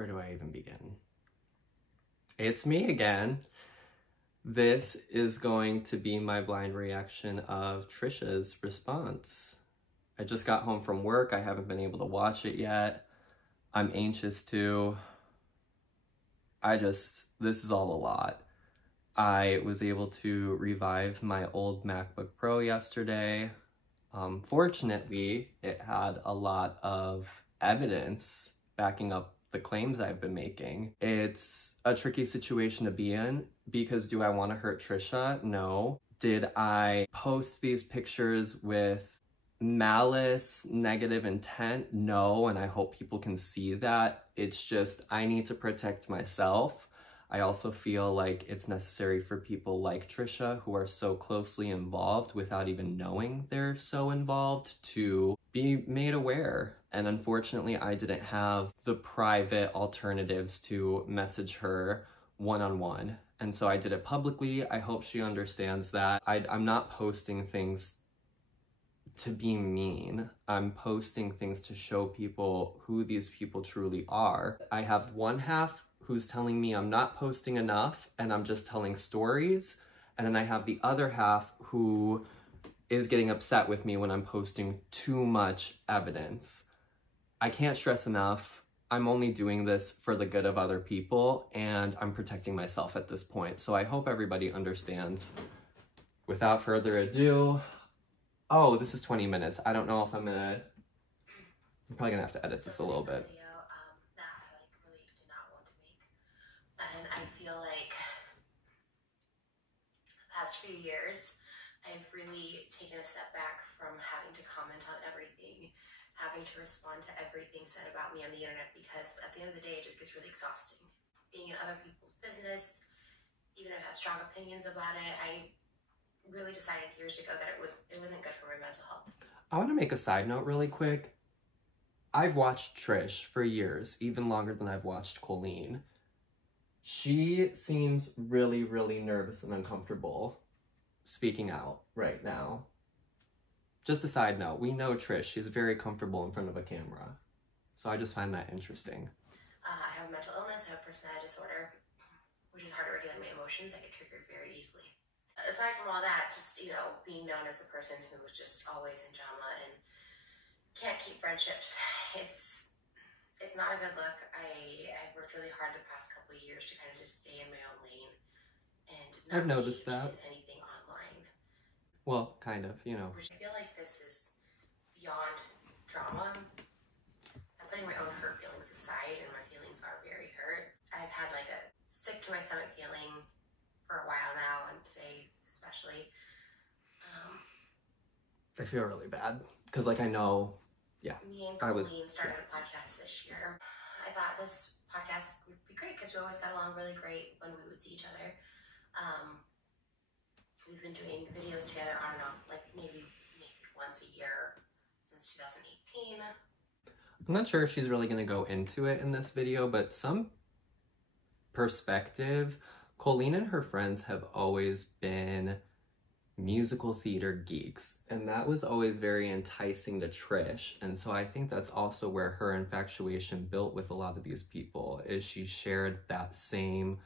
Where do I even begin? It's me again. This is going to be my blind reaction of Trisha's response. I just got home from work. I haven't been able to watch it yet. I'm anxious to. This is all a lot. I was able to revive my old MacBook Pro yesterday. Fortunately, it had a lot of evidence backing up the claims I've been making. It's a tricky situation to be in because do I want to hurt Trisha? No. Did I post these pictures with malice, negative intent? No, and I hope people can see that. It's just I need to protect myself. I also feel like it's necessary for people like Trisha who are so closely involved without even knowing they're so involved to be made aware. And unfortunately, I didn't have the private alternatives to message her one-on-one. And so I did it publicly. I hope she understands that. I'm not posting things to be mean. I'm posting things to show people who these people truly are. I have one half who's telling me I'm not posting enough and I'm just telling stories. And then I have the other half who is getting upset with me when I'm posting too much evidence. I can't stress enough, I'm only doing this for the good of other people and I'm protecting myself at this point. So I hope everybody understands. Without further ado, oh, this is 20 minutes. I don't know if I'm probably gonna have to edit this a little bit. Few years, I've really taken a step back from having to comment on everything, having to respond to everything said about me on the internet, because at the end of the day, it just gets really exhausting. Being in other people's business, even if I have strong opinions about it, I really decided years ago that it wasn't good for my mental health. I want to make a side note really quick. I've watched Trish for years, even longer than I've watched Colleen. She seems really, really nervous and uncomfortable speaking out right now. Just a side note, we know Trish, she's very comfortable in front of a camera. So I just find that interesting. I have a mental illness, I have personality disorder, which is hard to regulate my emotions. I get triggered very easily. Aside from all that, just, being known as the person who's just always in drama and can't keep friendships, it's not a good look. I've worked really hard the past couple of years to kind of just stay in my own lane and not I've noticed that. Anything online. Well, kind of, I feel like this is beyond drama. I'm putting my own hurt feelings aside, and my feelings are very hurt. I've had like a sick to my stomach feeling for a while now, and today especially. I feel really bad because I know. Yeah, me and Colleen started a podcast this year. I thought this podcast would be great because we always got along really great when we would see each other. We've been doing videos together on and off, like maybe once a year since 2018. I'm not sure if she's really going to go into it in this video, but some perspective, Colleen and her friends have always been musical theater geeks, and that was always very enticing to Trish. And so I think that's also where her infatuation built with a lot of these people, is she shared that same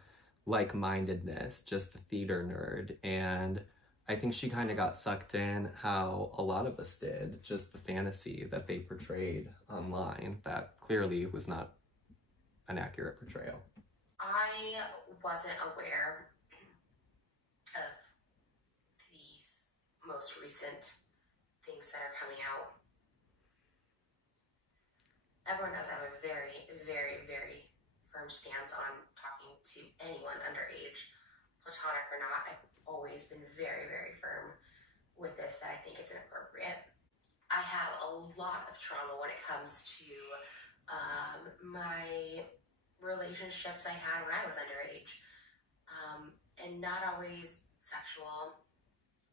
like-mindedness, just the theater nerd. And I think she kind of got sucked in how a lot of us did, just the fantasy that they portrayed online that clearly was not an accurate portrayal. I wasn't aware of these most recent things that are coming out. Everyone knows I have a very, very, very firm stance on talking to anyone underage, platonic or not. I've always been very, very firm with this, that I think it's inappropriate. I have a lot of trauma when it comes to my relationships I had when I was underage, and not always sexual.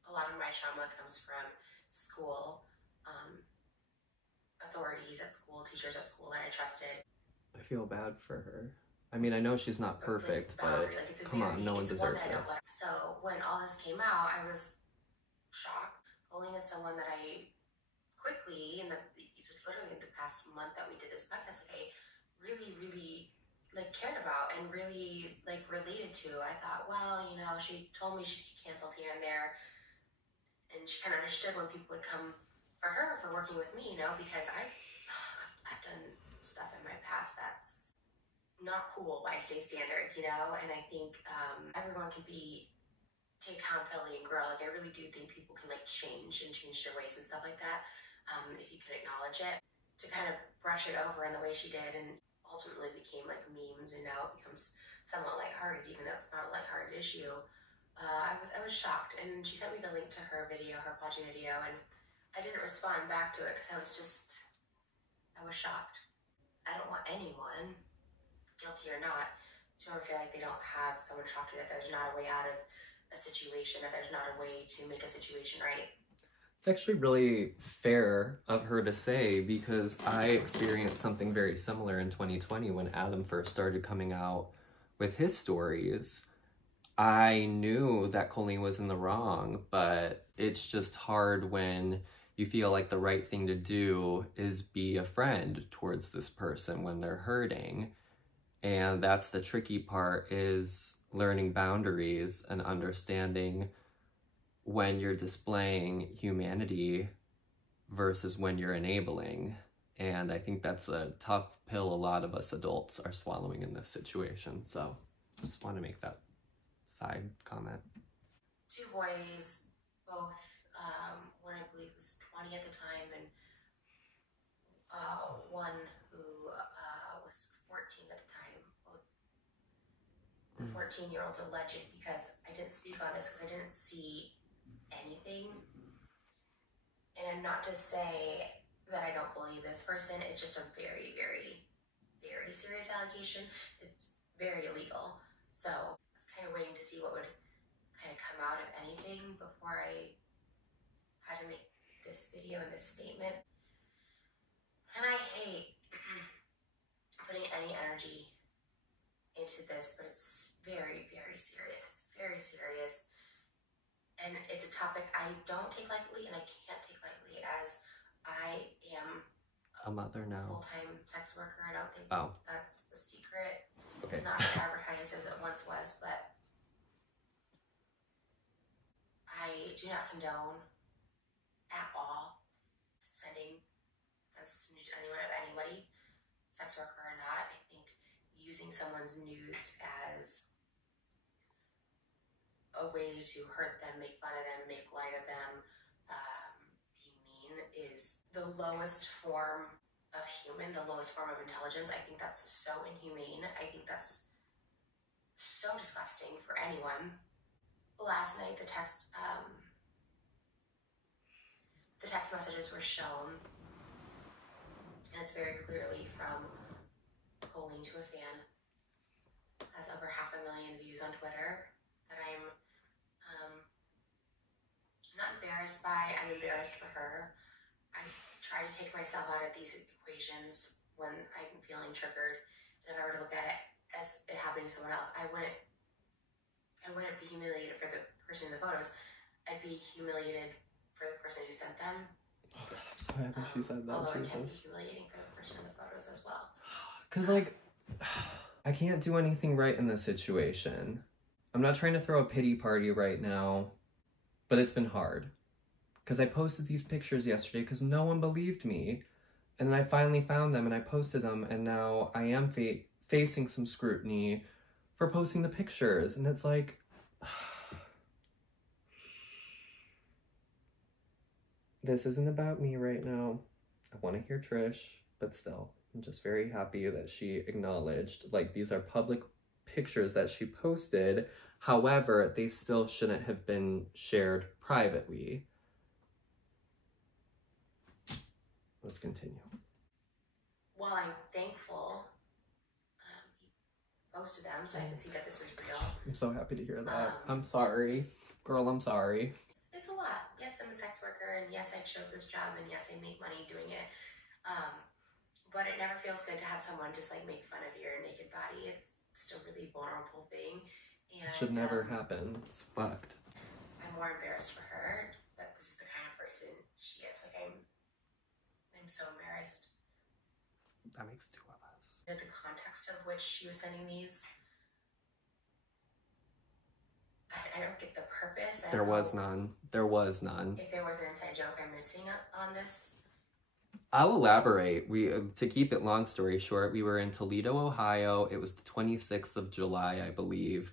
A lot of my trauma comes from school, authorities at school, teachers at school that I trusted. I feel bad for her. I mean, I know she's not perfect, but come on, no one deserves this. So when all this came out, I was shocked. Colleen is someone that I quickly, literally in the past month that we did this podcast, like I really, really like cared about and really like related to. I thought, well, you know, she told me she'd get canceled here and there, and she kind of understood when people would come for her for working with me, you know, because I've done stuff in my past that's not cool by today's standards, you know. And I think everyone can take accountability and grow. Like, I really do think people can like change their ways and stuff like that, if you can acknowledge it. To kind of brush it over in the way she did, and ultimately became like memes, and now it becomes somewhat lighthearted, even though it's not a lighthearted issue. I was shocked, and she sent me the link to her video, her apology video, and I didn't respond back to it because I was shocked. I don't want anyone, guilty or not, to ever feel like they don't have someone to talk to, that there's not a way out of a situation, that there's not a way to make a situation right. It's actually really fair of her to say, because I experienced something very similar in 2020 when Adam first started coming out with his stories. I knew that Colleen was in the wrong, but it's just hard when you feel like the right thing to do is be a friend towards this person when they're hurting. And that's the tricky part, is learning boundaries and understanding when you're displaying humanity versus when you're enabling. And I think that's a tough pill a lot of us adults are swallowing in this situation. So I just want to make that side comment. Two boys, both, one I believe was 20 at the time, and one who was 14 at the time. Both the 14-year-old's alleged, because I didn't speak on this because I didn't see anything. And not to say that I don't believe this person, it's just a very, very, very serious allegation. It's very illegal. So I was kind of waiting to see what would kind of come out of anything before I had to make this video and this statement. And I hate putting any energy into this, but it's very, very serious. It's very serious. And it's a topic I don't take lightly, and I can't take lightly, as I am a mother now, full-time sex worker. I don't think that's the secret. Okay. It's not as advertised as it once was, but I do not condone at all sending messages to anyone, of anybody, sex worker or not. I think using someone's nudes as a way to hurt them, make fun of them, make light of them, be mean, is the lowest form of human, the lowest form of intelligence. I think that's so inhumane. I think that's so disgusting for anyone. Last night, the text messages were shown, and it's very clearly from Colleen to a fan. Has over 500,000 views on Twitter. That I'm not embarrassed by. I'm embarrassed for her. I try to take myself out of these equations when I'm feeling triggered. And if I were to look at it as it happening to someone else, I wouldn't be humiliated for the person in the photos. I'd be humiliated for the person who sent them. Oh God, I'm so happy she said that. Although Jesus. it can be humiliating for the person in the photos as well. Because, like, I can't do anything right in this situation. I'm not trying to throw a pity party right now, but it's been hard. Because I posted these pictures yesterday because no one believed me. And then I finally found them and I posted them, and now I am facing some scrutiny for posting the pictures. And it's like, this isn't about me right now. I want to hear Trish, but still, I'm just very happy that she acknowledged, like, these are public pictures that she posted. However, they still shouldn't have been shared privately. Let's continue. While I'm thankful he posted them so I can see that this is real. I'm so happy to hear that. I'm sorry. Girl, I'm sorry. It's a lot. Yes, I'm a sex worker, and yes, I chose this job, and yes, I make money doing it. But it never feels good to have someone just like make fun of your naked body. It's just a really vulnerable thing. And It should never happen. It's fucked. I'm more embarrassed for her, but this is the kind of person she is. Like, I'm so embarrassed. That makes 2 of us. The context of which she was sending these. I don't get the purpose. There was none. There was none. If there was an inside joke I'm missing on this. I'll elaborate. To keep it long story short, we were in Toledo, Ohio. It was the 26th of July, I believe,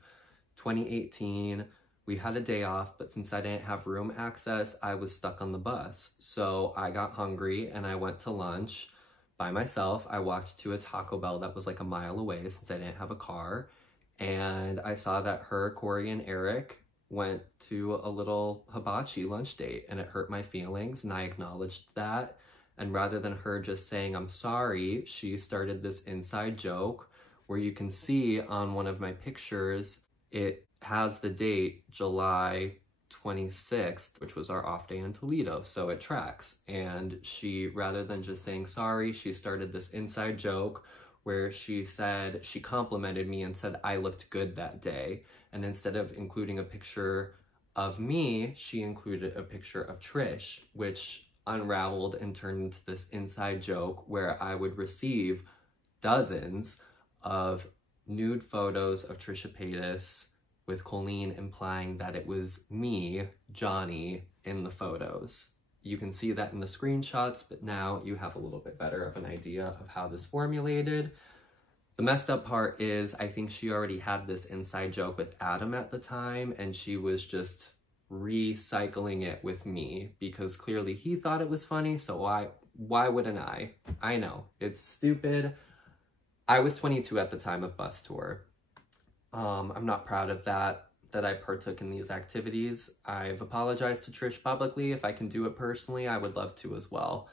2018. We had a day off, but since I didn't have room access, I was stuck on the bus. So I got hungry and I went to lunch by myself. I walked to a Taco Bell that was like a mile away since I didn't have a car. And I saw that her, Corey, and Eric went to a little hibachi lunch date, and it hurt my feelings, and I acknowledged that. And rather than her just saying, I'm sorry, she started this inside joke where you can see on one of my pictures, it has the date July 26th, which was our off day in Toledo, so it tracks. And she, rather than just saying sorry, she started this inside joke where she said, she complimented me and said I looked good that day. And instead of including a picture of me, she included a picture of Trish, which unraveled and turned into this inside joke where I would receive dozens of nude photos of Trisha Paytas with Colleen implying that it was me, Johnny, in the photos. You can see that in the screenshots, but now you have a little bit better of an idea of how this formulated. The messed up part is I think she already had this inside joke with Adam at the time, and she was just recycling it with me because clearly he thought it was funny, so why wouldn't I? I know, it's stupid. I was 22 at the time of bus tour. I'm not proud of that I partook in these activities. I've apologized to Trish publicly. If I can do it personally, I would love to as well.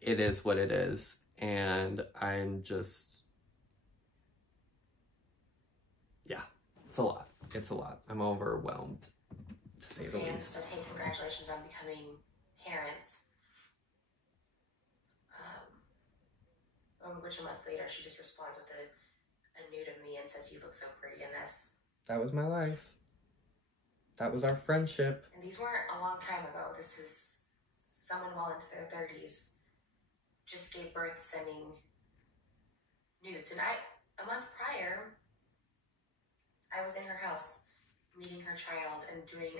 It is what it is. And I'm just, yeah, it's a lot. It's a lot. I'm overwhelmed, to say the least. Said, hey, congratulations on becoming parents. Which a month later, she just responds with a nude of me and says, you look so pretty in this. That was my life. That was our friendship. And these weren't a long time ago. This is someone well into their 30s. Just gave birth sending nudes. And a month prior, I was in her house meeting her child and doing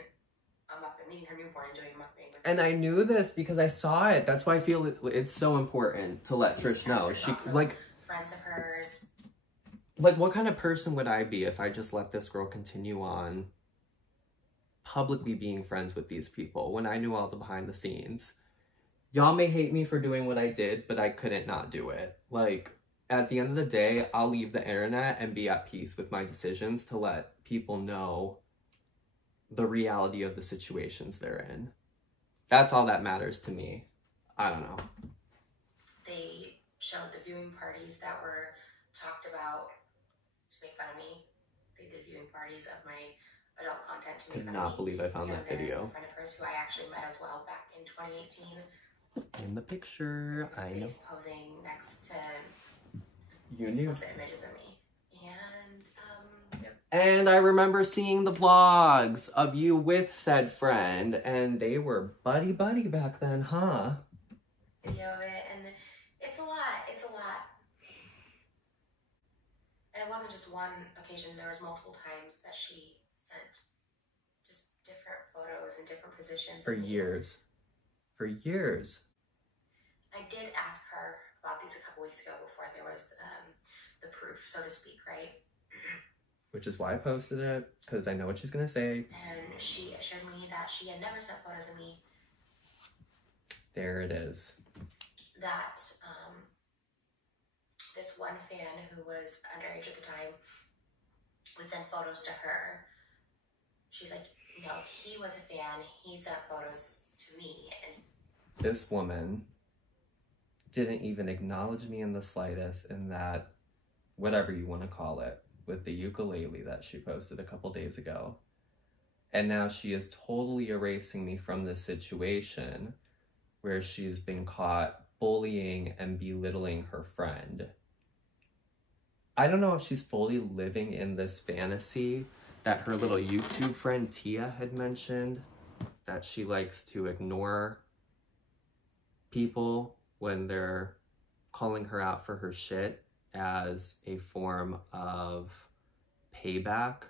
a mukbang, meeting her newborn and doing a mukbang with her. And I knew this because I saw it. That's why I feel it's so important to let Trish know. She, like, friends of hers. Like, what kind of person would I be if I just let this girl continue on publicly being friends with these people when I knew all the behind the scenes? Y'all may hate me for doing what I did, but I couldn't not do it. Like, at the end of the day, I'll leave the internet and be at peace with my decisions to let people know the reality of the situations they're in. That's all that matters to me. I don't know. They showed the viewing parties that were talked about to make fun of me. They did viewing parties of my adult content to make fun of me. I cannot believe I found that video. There's a friend of hers who I actually met as well back in 2018. In the picture, I know. Posing next to explicit images of me. And I remember seeing the vlogs of you with said friend, and they were buddy-buddy back then, huh? Video of it, and it's a lot. It's a lot. And it wasn't just one occasion. There was multiple times that she sent just different photos in different positions. For years. For years. I did ask her about these a couple weeks ago before there was the proof, so to speak, right? Which is why I posted it, because I know what she's going to say. And she assured me that she had never sent photos of me. There it is. That this one fan who was underage at the time would send photos to her. She's like, no, he was a fan. He sent photos to me. And this woman didn't even acknowledge me in the slightest in that, whatever you want to call it, with the ukulele that she posted a couple days ago. And now she is totally erasing me from this situation where she's been caught bullying and belittling her friend. I don't know if she's fully living in this fantasy that her little YouTube friend Tia had mentioned, that she likes to ignore people when they're calling her out for her shit as a form of payback.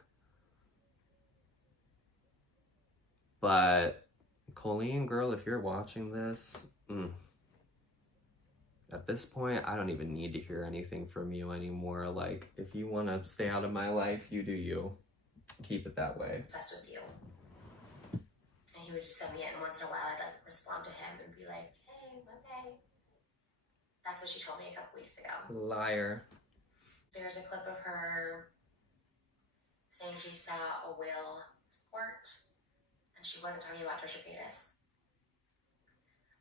But Colleen, girl, if you're watching this, at this point, I don't even need to hear anything from you anymore. Like, if you want to stay out of my life, you do you. Keep it that way. Obsessed with you. And he would just send me it, and once in a while I'd like respond to him and be like, hey, okay. That's what she told me a couple weeks ago. Liar. There's a clip of her saying she saw a whale squirt, and she wasn't talking about Trisha Paytas.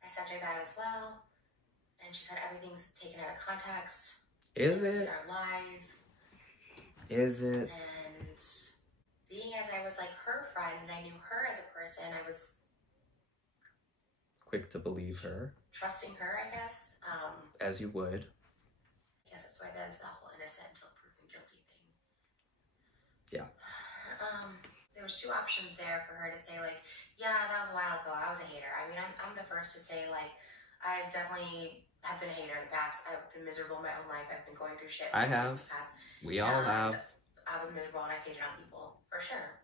I sent her that as well, and she said everything's taken out of context. Is it? These are lies. Is it? And being as I was like her friend and I knew her as a person, I was quick to believe her. Trusting her, I guess. As you would. I guess that's why that is the whole innocent until proven guilty thing. Yeah. There was two options there for her to say like, yeah, that was a while ago. I was a hater. I mean, I'm the first to say like, I definitely have been a hater in the past. I've been miserable in my own life. I've been going through shit. I have. In the past. We all have. I was miserable and I hated on people for sure.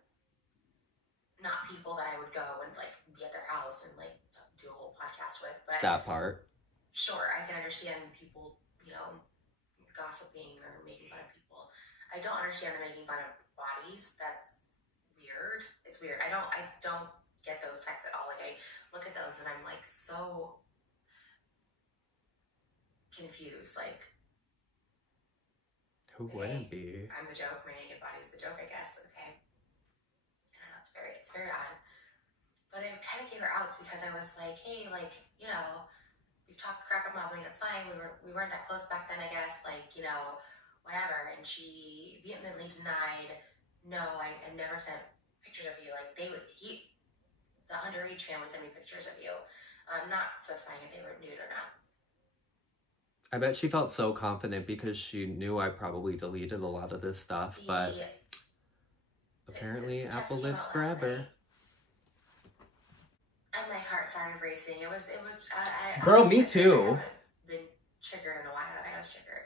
Not people that I would go and like be at their house and like do a whole podcast with, but that part. Sure, I can understand people, you know, gossiping or making fun of people. I don't understand the making fun of bodies. That's weird. It's weird. I don't get those texts at all. Like I look at those and I'm like so confused. Like, who wouldn't be? I'm the joke. My naked body's the joke, I guess. Okay. I don't know. It's very odd. But I kind of gave her outs because I was like, hey, like, you know, we've talked crap about me. That's fine. We weren't that close back then, I guess. Like, you know, whatever. And she vehemently denied, no, I never sent pictures of you. Like the underage fan would send me pictures of you, not specifying if they were nude or not. I bet she felt so confident because she knew I probably deleted a lot of this stuff, but apparently Apple lives forever. And my heart started racing. It was. Girl, me too. I haven't been triggered in a while, and I was triggered.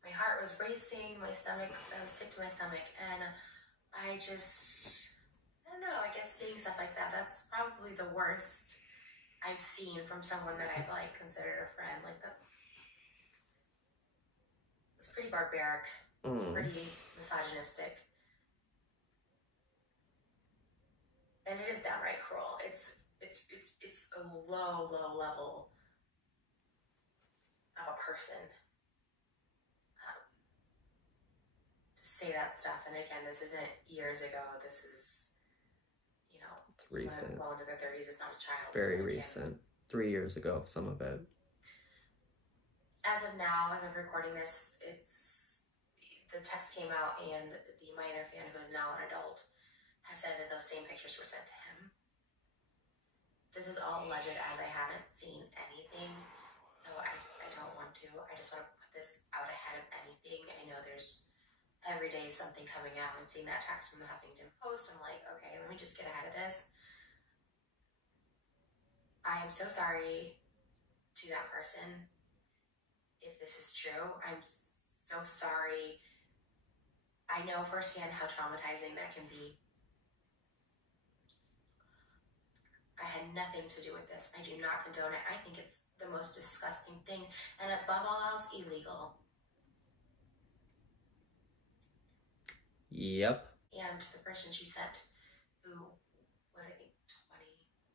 My heart was racing. My stomach. I was sick to my stomach, and I don't know. I guess seeing stuff like that. That's probably the worst I've seen from someone that I've like considered a friend. Like it's pretty barbaric. It's pretty misogynistic, and it is downright cruel. It's a low level of a person to say that stuff. And again, this isn't years ago. This is, you know, it's recent. Well into their 30s. It's not a child. Very recent. 3 years ago, some of it. As of now, as I'm recording this, the text came out, and the minor fan, who is now an adult, has said that those same pictures were sent to him. This is all alleged, as I haven't seen anything, so I don't want to. I just want to put this out ahead of anything. I know there's every day something coming out, and seeing that text from the Huffington Post, I'm like, okay, let me just get ahead of this. I am so sorry to that person if this is true. I'm so sorry. I know firsthand how traumatizing that can be. I had nothing to do with this. I do not condone it. I think it's the most disgusting thing, and above all else, illegal. Yep. And the person she sent, who was, I think, 20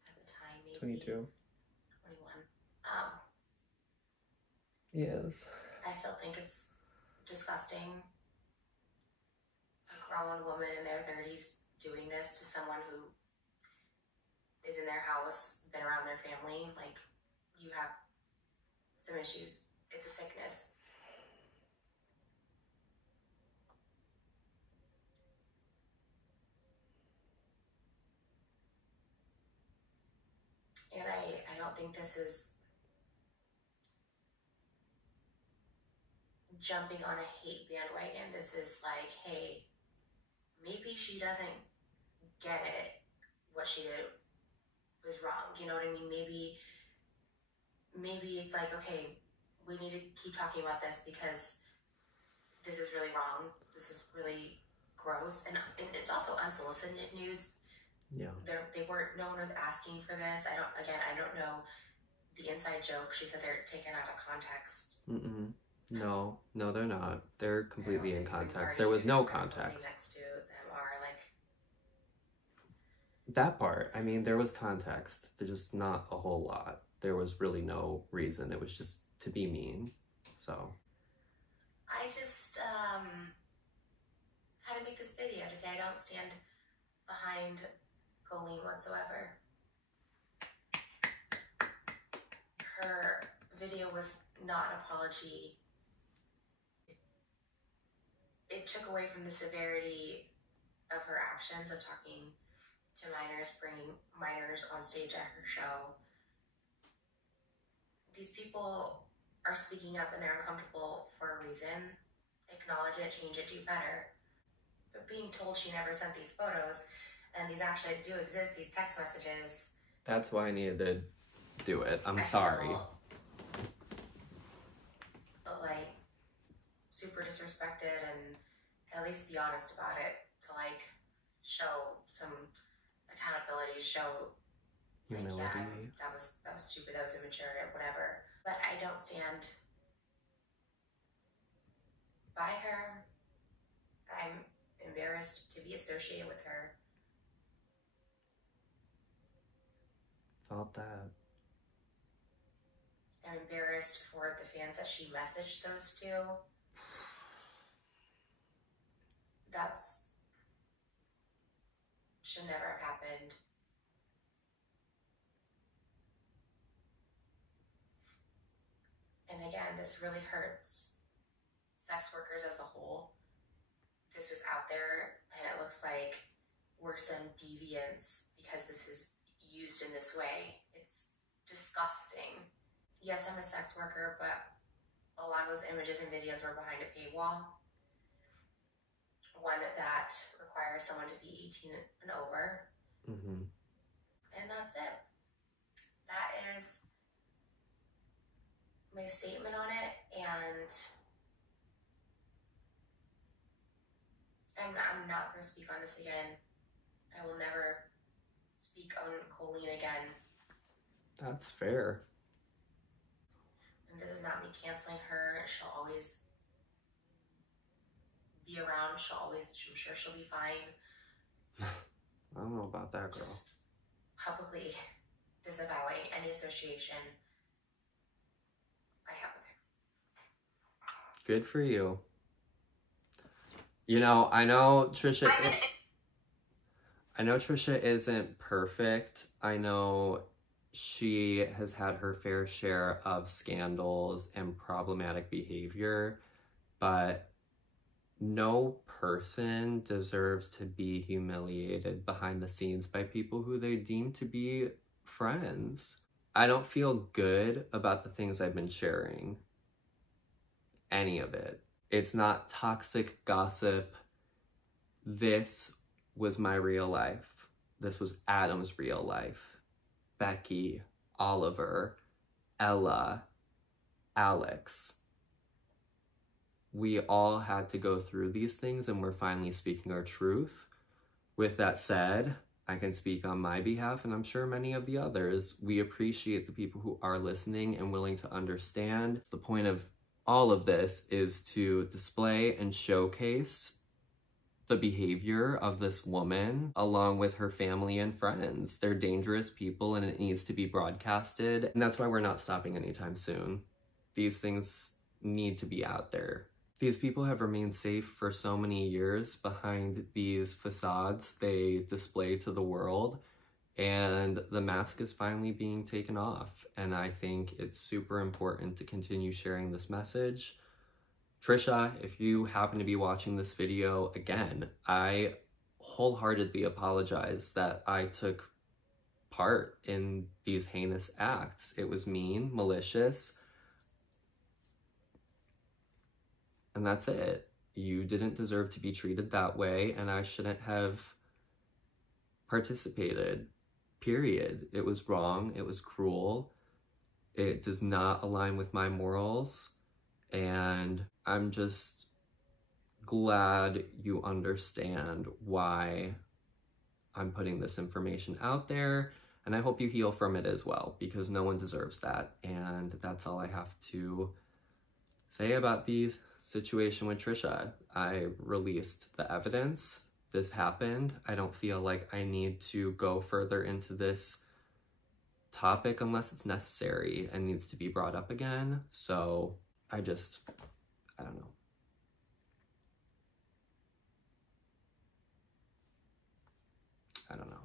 at the time, maybe 22, 21. Yes. I still think it's disgusting. A grown woman in their 30s doing this to someone who is in their house, been around their family. Like, you have some issues. It's a sickness. And I don't think this is jumping on a hate bandwagon. This is like, hey, maybe she doesn't get it. What she did was wrong. You know what I mean? Maybe it's like, okay, we need to keep talking about this because this is really wrong. This is really gross. And it's also unsolicited nudes. Yeah. No one was asking for this. I don't know the inside joke. She said they're taken out of context. No, they're not. They're completely in context. There was no context. Next to them are like that part. I mean, there was context. There's just not a whole lot. There was really no reason. It was just to be mean. So I just had to make this video to say I don't stand behind Colleen whatsoever. Her video was not an apology. It took away from the severity of her actions of talking to minors, bringing minors on stage at her show. These people are speaking up and they're uncomfortable for a reason. Acknowledge it, change it, do better. But being told she never sent these photos, and these actually do exist, these text messages. That's why I needed to do it. I'm sorry. Like, super disrespected, and at least be honest about it to like show some accountability, show like, yeah, that was stupid, that was immature, whatever. But I don't stand by her. I'm embarrassed to be associated with her. Felt that. I'm embarrassed for the fans that she messaged those to. That's should never have happened. And again, this really hurts sex workers as a whole. This is out there, and it looks like we're some deviants because this is used in this way. It's disgusting. Yes, I'm a sex worker, but a lot of those images and videos were behind a paywall. One that requires someone to be 18 and over. And that's it. That is my statement on it, and I'm not going to speak on this again. I will never speak on Colleen again. That's fair. And this is not me canceling her. She'll always be around. I'm sure she'll be fine. I don't know about that, girl. Just publicly disavowing any association I have with her. Good for you. You know, I know Trisha isn't perfect. I know she has had her fair share of scandals and problematic behavior, but no person deserves to be humiliated behind the scenes by people who they deem to be friends. I don't feel good about the things I've been sharing. Any of it. It's not toxic gossip. This was my real life. This was Adam's real life. Becky, Oliver, Ella, Alex. We all had to go through these things, and we're finally speaking our truth. With that said, I can speak on my behalf, and I'm sure many of the others. We appreciate the people who are listening and willing to understand. The point of all of this is to display and showcase the behavior of this woman along with her family and friends. They're dangerous people, and it needs to be broadcasted. And that's why we're not stopping anytime soon. These things need to be out there. These people have remained safe for so many years behind these facades they display to the world, and the mask is finally being taken off. And I think it's super important to continue sharing this message. Trisha, if you happen to be watching this video, again, I wholeheartedly apologize that I took part in these heinous acts. It was mean, malicious, and that's it. You didn't deserve to be treated that way, and I shouldn't have participated, period. It was wrong, it was cruel, It does not align with my morals, and I'm just glad you understand why I'm putting this information out there, and I hope you heal from it as well, because no one deserves that. And that's all I have to say about the situation with Trisha. I released the evidence. This happened. I don't feel like I need to go further into this topic unless it's necessary and needs to be brought up again. So I don't know. I don't know.